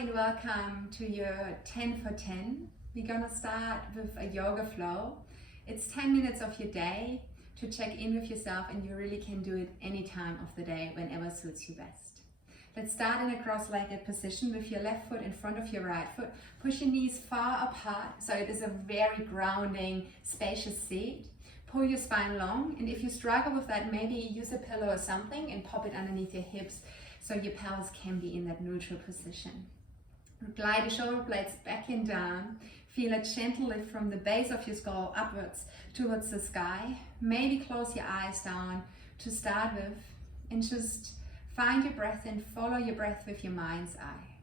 and welcome to your 10 for 10. We're gonna start with a yoga flow. It's 10 minutes of your day to check in with yourself, and you really can do it any time of the day, whenever suits you best. Let's start in a cross-legged position with your left foot in front of your right foot. Push your knees far apart, so it is a very grounding, spacious seat. Pull your spine long, and if you struggle with that, maybe use a pillow or something and pop it underneath your hips so your pelvis can be in that neutral position. Glide the shoulder blades back and down. Feel a gentle lift from the base of your skull upwards towards the sky. Maybe close your eyes down to start with, and just find your breath and follow your breath with your mind's eye.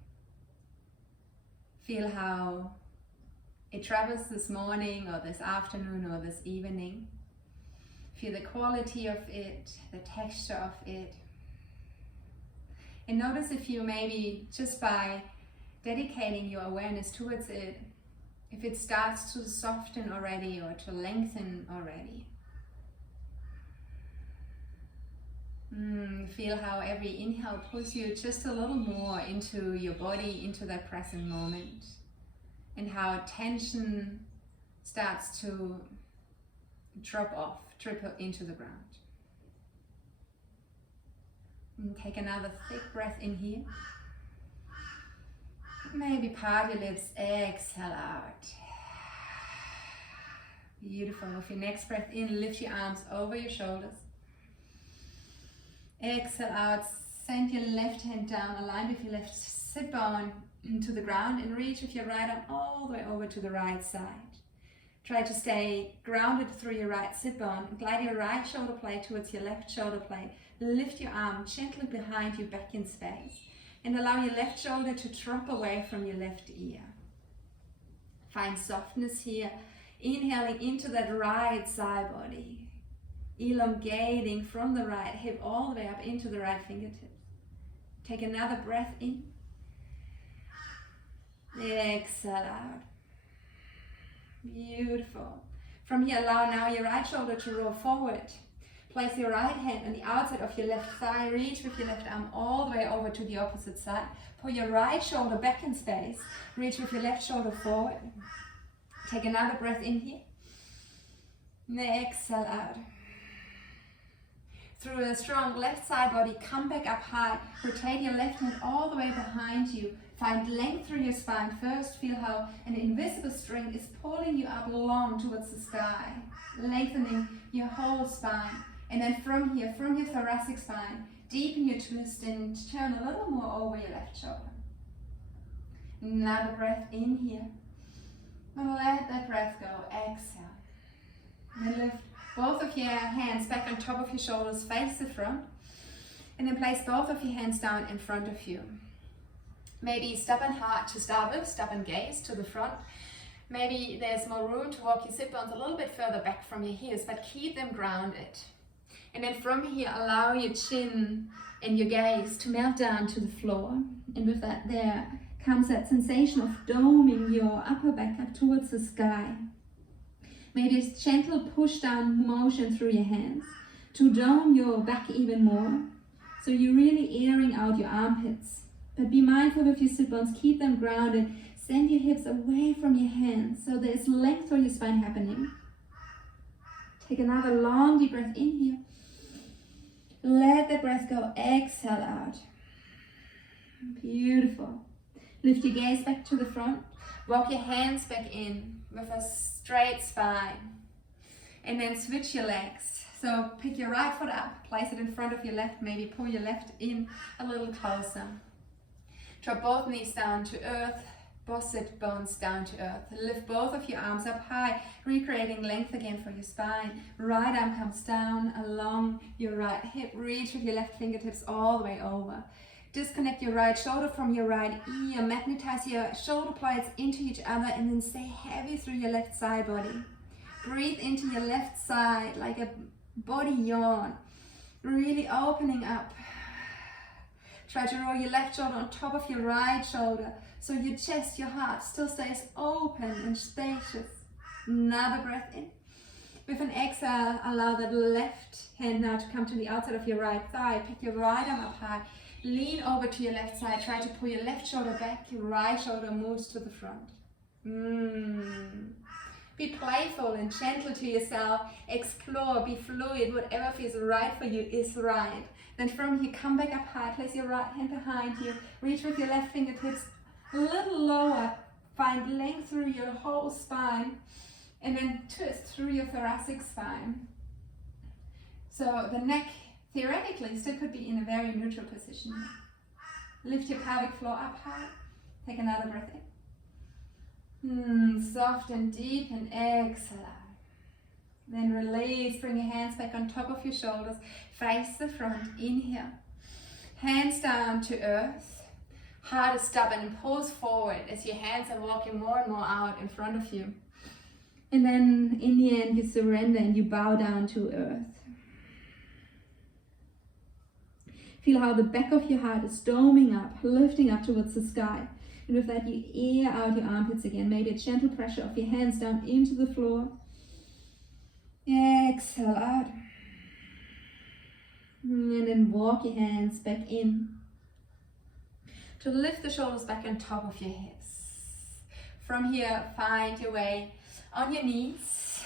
Feel how it travels this morning or this afternoon or this evening. Feel the quality of it, the texture of it. And notice if you maybe, just by dedicating your awareness towards it, if it starts to soften already or to lengthen already. Feel how every inhale pulls you just a little more into your body, into that present moment. And how tension starts to drop off, trickle into the ground. And take another thick breath in here. Maybe part your lips, exhale out. Beautiful. With your next breath in, lift your arms over your shoulders. Exhale out, send your left hand down, align with your left sit bone into the ground, and reach with your right arm all the way over to the right side. Try to stay grounded through your right sit bone. Glide your right shoulder blade towards your left shoulder blade. Lift your arm gently behind you, back in space, and allow your left shoulder to drop away from your left ear. Find softness here, inhaling into that right side body, elongating from the right hip all the way up into the right fingertips. Take another breath in. Exhale out. Beautiful. From here, allow now your right shoulder to roll forward. Place your right hand on the outside of your left thigh. Reach with your left arm all the way over to the opposite side. Pull your right shoulder back in space. Reach with your left shoulder forward. Take another breath in here. Exhale out. Through a strong left side body, come back up high. Rotate your left hand all the way behind you. Find length through your spine. First, feel how an invisible string is pulling you up long towards the sky, lengthening your whole spine. And then from here, from your thoracic spine, deepen your twist and turn a little more over your left shoulder. Another breath in here. And let that breath go. Exhale. And then lift both of your hands back on top of your shoulders, face the front. And then place both of your hands down in front of you. Maybe stubborn heart to start with, stubborn gaze to the front. Maybe there's more room to walk your sit bones a little bit further back from your heels, but keep them grounded. And then from here, allow your chin and your gaze to melt down to the floor. And with that, there comes that sensation of doming your upper back up towards the sky. Maybe a gentle push down motion through your hands to dome your back even more. So you're really airing out your armpits. But be mindful with your sit bones, keep them grounded. Send your hips away from your hands so there's length through your spine happening. Take another long deep breath in here. Let the breath go, exhale out. Beautiful. Lift your gaze back to the front. Walk your hands back in with a straight spine. And then switch your legs. So pick your right foot up, place it in front of your left, maybe pull your left in a little closer. Drop both knees down to earth, both sit bones down to earth. Lift both of your arms up high, recreating length again for your spine. Right arm comes down along your right hip. Reach with your left fingertips all the way over. Disconnect your right shoulder from your right ear. Magnetize your shoulder blades into each other, and then stay heavy through your left side body. Breathe into your left side like a body yawn. Really opening up. Try to roll your left shoulder on top of your right shoulder, so your chest, your heart still stays open and spacious. Another breath in. With an exhale, allow that left hand now to come to the outside of your right thigh. Pick your right arm up high. Lean over to your left side. Try to pull your left shoulder back. Your right shoulder moves to the front. Be playful and gentle to yourself. Explore, be fluid. Whatever feels right for you is right. Then from here, come back up high. Place your right hand behind you. Reach with your left fingertips a little lower. Find length through your whole spine. And then twist through your thoracic spine. So the neck, theoretically, still could be in a very neutral position. Lift your pelvic floor up high. Take another breath in. Soft and deep, and exhale out. Then release. Bring your hands back on top of your shoulders. Face the front. Inhale. Hands down to earth. Heart is stubborn and pulls forward as your hands are walking more and more out in front of you. And then in the end, you surrender and you bow down to earth. Feel how the back of your heart is doming up, lifting up towards the sky. And with that, you air out your armpits again. Maybe a gentle pressure of your hands down into the floor. Exhale out. And then walk your hands back in. To lift the shoulders back on top of your hips. From here, find your way on your knees.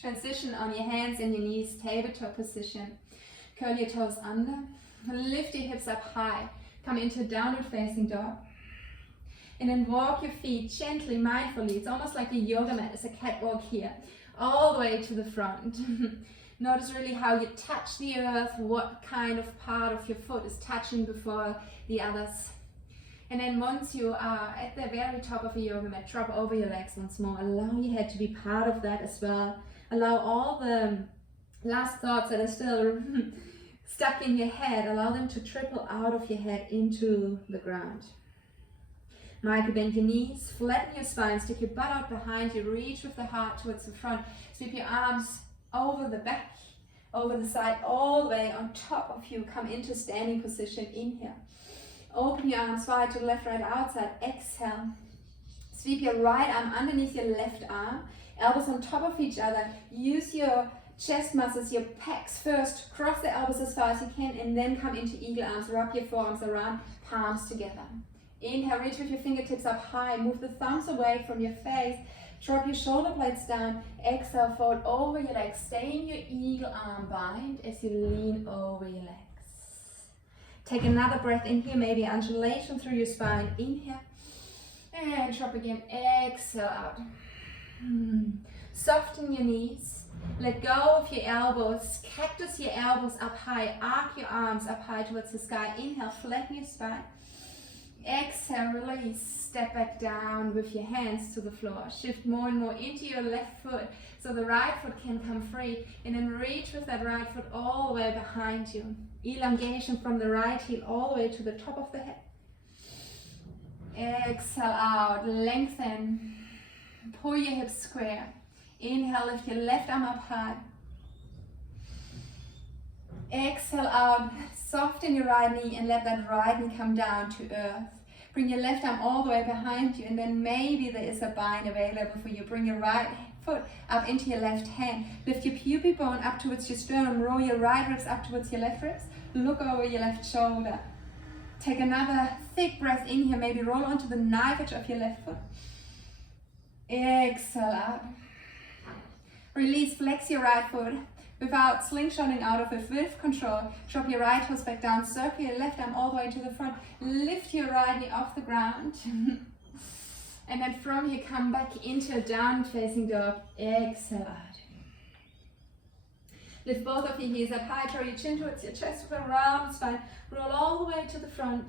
Transition on your hands and your knees, tabletop position. Curl your toes under. Lift your hips up high. Come into downward facing dog. And then walk your feet gently, mindfully. It's almost like a yoga mat. It's a catwalk here. All the way to the front. Notice really how you touch the earth, what kind of part of your foot is touching before the others. And then once you are at the very top of a yoga mat, drop over your legs once more. Allow your head to be part of that as well. Allow all the last thoughts that are still stuck in your head, allow them to trickle out of your head into the ground. Micro bend your knees, flatten your spine, stick your butt out behind you, reach with the heart towards the front. Sweep your arms over the back, over the side, all the way on top of you. Come into standing position. Inhale. Open your arms wide to the left, right, outside. Exhale. Sweep your right arm underneath your left arm. Elbows on top of each other. Use your chest muscles, your pecs first. Cross the elbows as far as you can and then come into eagle arms. Wrap your forearms around, palms together. Inhale, reach with your fingertips up high. Move the thumbs away from your face. Drop your shoulder blades down. Exhale, fold over your legs. Stay in your eagle arm bind as you lean over your legs. Take another breath in here, maybe undulation through your spine. Inhale. And drop again. Exhale out. Soften your knees. Let go of your elbows. Cactus your elbows up high. Arc your arms up high towards the sky. Inhale, flatten your spine. Exhale, release. Step back down with your hands to the floor. Shift more and more into your left foot so the right foot can come free. And then reach with that right foot all the way behind you. Elongation from the right heel all the way to the top of the head. Exhale out, lengthen. Pull your hips square. Inhale, lift your left arm up high. Exhale out, soften your right knee and let that right knee come down to earth. Bring your left arm all the way behind you and then maybe there is a bind available for you. Bring your right foot up into your left hand. Lift your pubic bone up towards your sternum. Roll your right ribs up towards your left ribs. Look over your left shoulder. Take another thick breath in here. Maybe roll onto the knife edge of your left foot. Exhale out. Release, flex your right foot without slingshotting out of it with control. Drop your right toes back down, circle your left arm all the way to the front. Lift your right knee off the ground. And then from here, come back into a downward facing dog. Exhale out. Lift both of your heels up high, draw your chin towards your chest with a round spine. Roll all the way to the front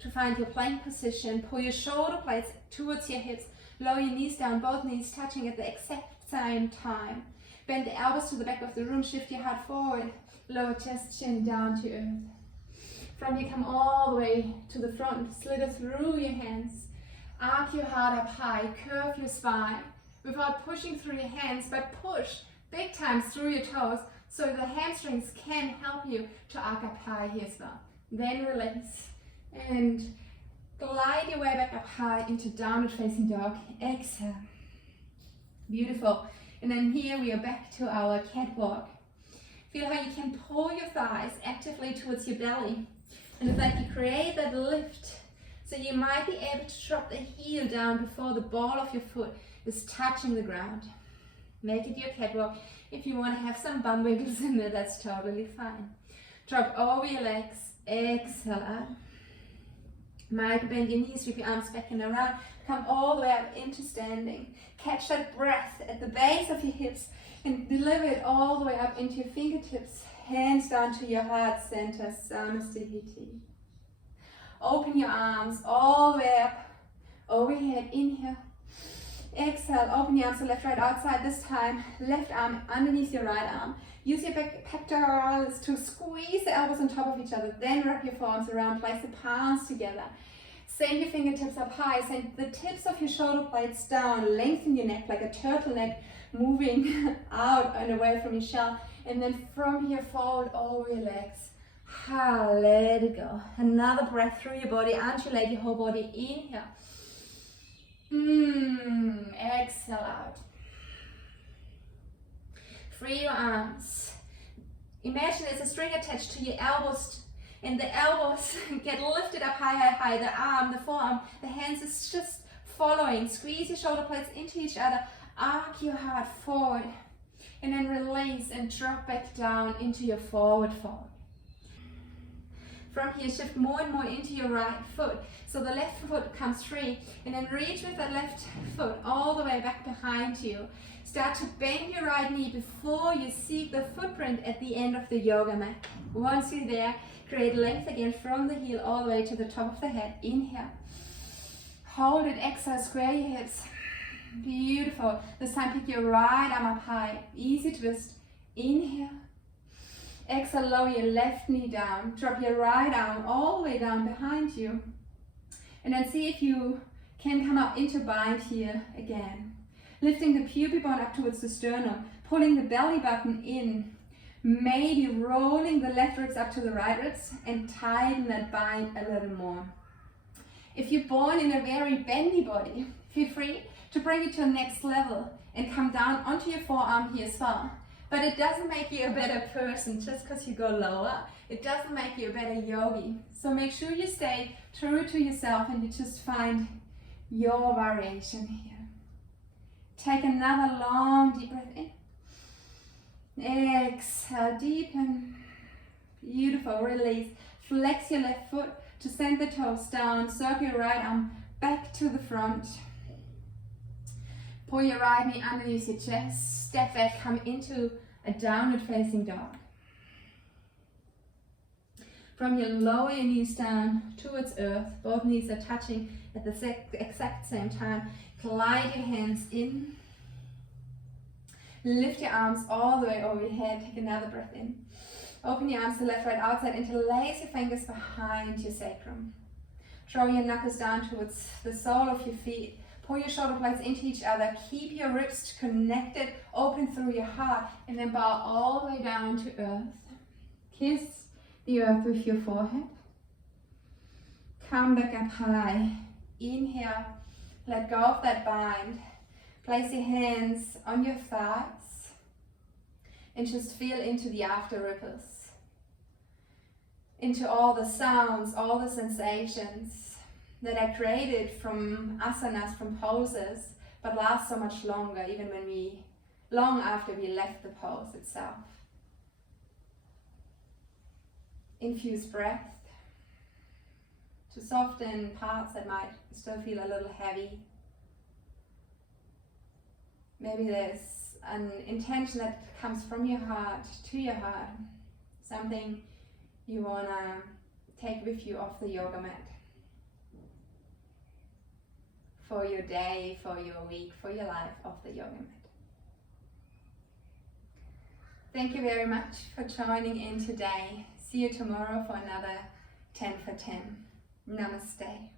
to find your plank position. Pull your shoulder blades towards your hips. Lower your knees down, both knees touching at the exact same time. Bend the elbows to the back of the room, shift your heart forward. Lower chest, chin down to earth. From here, come all the way to the front. Slither through your hands. Arc your heart up high, curve your spine without pushing through your hands, but push big times through your toes so the hamstrings can help you to arc up high here as well. Then release and glide your way back up high into downward facing dog. Exhale. Beautiful. And then here we are back to our catwalk. Feel how you can pull your thighs actively towards your belly. And it's like you create that lift. So you might be able to drop the heel down before the ball of your foot is touching the ground. Make it your catwalk. If you want to have some bum wiggles in there, that's totally fine. Drop over your legs, exhale out. Might bend your knees, sweep your arms back and around. Come all the way up into standing. Catch that breath at the base of your hips and deliver it all the way up into your fingertips. Hands down to your heart center, Samasthiti. Open your arms all the way up, overhead, inhale. Exhale, open your arms to left, right, outside. This time, left arm underneath your right arm. Use your pectorals to squeeze the elbows on top of each other. Then wrap your forearms around, place the palms together. Send your fingertips up high. Send the tips of your shoulder blades down. Lengthen your neck like a turtleneck, moving out and away from your shell. And then from here forward over your legs. Let it go. Another breath through your body. Undulate your whole body. Inhale. Exhale out. Free your arms. Imagine there's a string attached to your elbows, and the elbows get lifted up high. The arm, the forearm, the hands is just following. Squeeze your shoulder blades into each other. Arc your heart forward, and then release and drop back down into your forward fold. From here, shift more and more into your right foot. So the left foot comes free, and then reach with the left foot all the way back behind you. Start to bend your right knee before you seek the footprint at the end of the yoga mat. Once you're there, create length again from the heel all the way to the top of the head. Inhale. Hold it, exhale, square your hips. Beautiful. This time pick your right arm up high. Easy twist. Inhale. Exhale, lower your left knee down. Drop your right arm all the way down behind you. And then see if you can come up into bind here again. Lifting the pubic bone up towards the sternum. Pulling the belly button in. Maybe rolling the left ribs up to the right ribs and tighten that bind a little more. If you're born in a very bendy body, feel free to bring it to the next level and come down onto your forearm here as well. But it doesn't make you a better person just because you go lower. It doesn't make you a better yogi. So make sure you stay true to yourself and you just find your variation here. Take another long deep breath in. Exhale, deepen. Beautiful, release. Flex your left foot to send the toes down. Circle your right arm back to the front. Pull your right knee underneath your chest. Step back, come into a downward facing dog. From here, lower your knees down towards earth. Both knees are touching at the exact same time. Glide your hands in. Lift your arms all the way over your head. Take another breath in. Open your arms to left, right, outside. Interlace your fingers behind your sacrum. Draw your knuckles down towards the sole of your feet. Pull your shoulder blades into each other. Keep your ribs connected, open through your heart, and then bow all the way down to earth. Kiss the earth with your forehead. Come back up high. Inhale. Let go of that bind. Place your hands on your thighs and just feel into the after ripples. Into all the sounds, all the sensations that are created from asanas, from poses, but last so much longer, even when long after we left the pose itself. Infuse breath to soften parts that might still feel a little heavy. Maybe there's an intention that comes from your heart to your heart, something you want to take with you off the yoga mat. For your day, for your week, for your life off the yoga mat. Thank you very much for joining in today. See you tomorrow for another 10 for 10. Namaste.